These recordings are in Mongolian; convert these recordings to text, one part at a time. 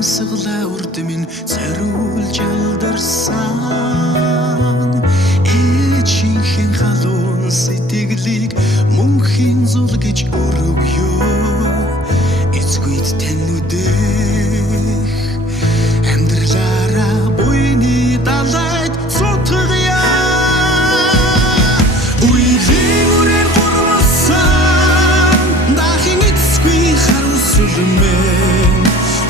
амьсгалаа үрд минь зориулж алдарсан ээжийнхэн халуун сэтгэлийг мөнхийн зул гэж өргөё эцгүйд тань нүдэх амьдралаараа буйны далайд сутгая үеийн үрээр гурвасан дахин эцгүй харуусулмэн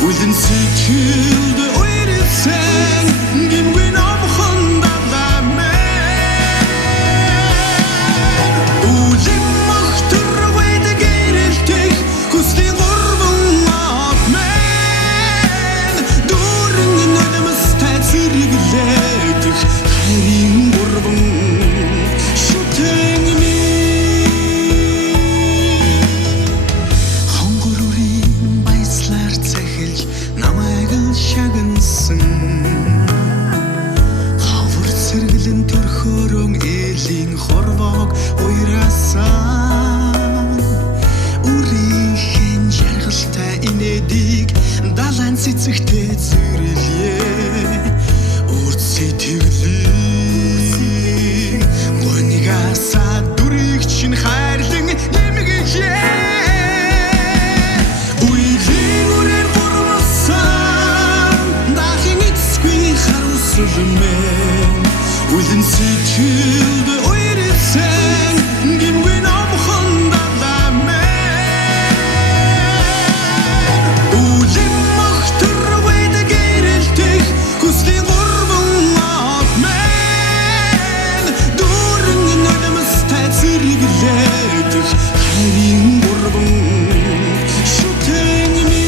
үлэн сэтгэлд уйрсан гимгэн амхан даламэн үлэн махтар вэд гэрэлтэх хүслийн гурван апмэн дүүрэн нүдэмстэй зэрэглэдэх хайрын гурван шүтэн ми хонгорурын баяслаар цахилж намайг л шагнасан хавар сэргэлэн төрхөөрөн элийн хорвоог уйраасан үрийнхэн жаргалтай инээдийг далайн цэцэгтэй зүрэлье урд сэтгэлийг гонигасаа дүрийг чинь хайрлан нэмгэхээ үеийн үрээр гурвасан дахин эцгүй харуусулмэн үлэн сэтгэлд уйрсан гимгэн амхан даламэн үлэн махтар вэд гэрэлтэх хүслийн гурван апмэн дүүрэн нүдэмстэй зэрэглэдэх хайрын гурван шүтэн ми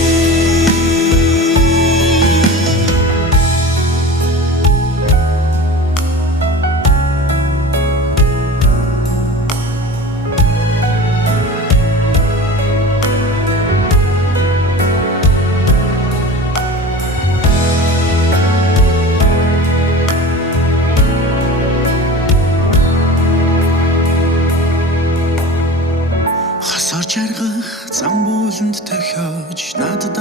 хасар жаргах зам бууланд тохиож надад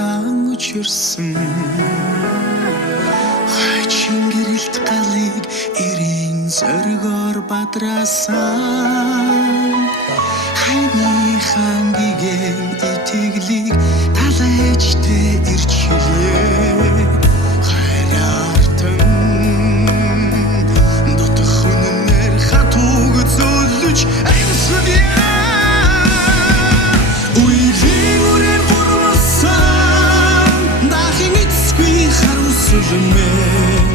учирсан хайчин гэрэлт галыг эрийн зоригоор бадраасан хайны хангигийн итгэлийг талайчтэй ирж хэлье хайрартан дотох үнээр хатууг зөөлж амьсгалъя үеийн үрээр гурвасан дахин эцгүй харуусулмэн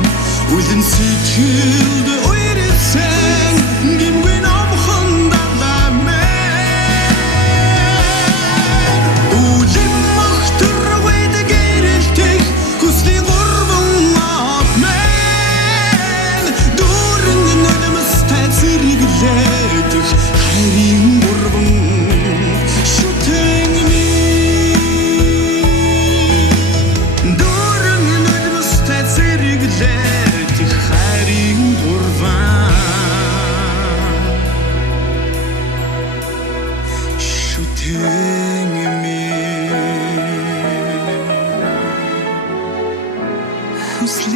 үлэн сэтгэлд уйрсан гимгэн амхан даламэн үлэн махтар вэд гэрэлтэх хүслийн гурван апмэн дүүрэн нүдэмстэй зэрэглэдэх хайрын гурван шүтэн ми дүүрэн нүдэмстэй зэрэглэдэх хайрын гурван шүтэн ми хүслийн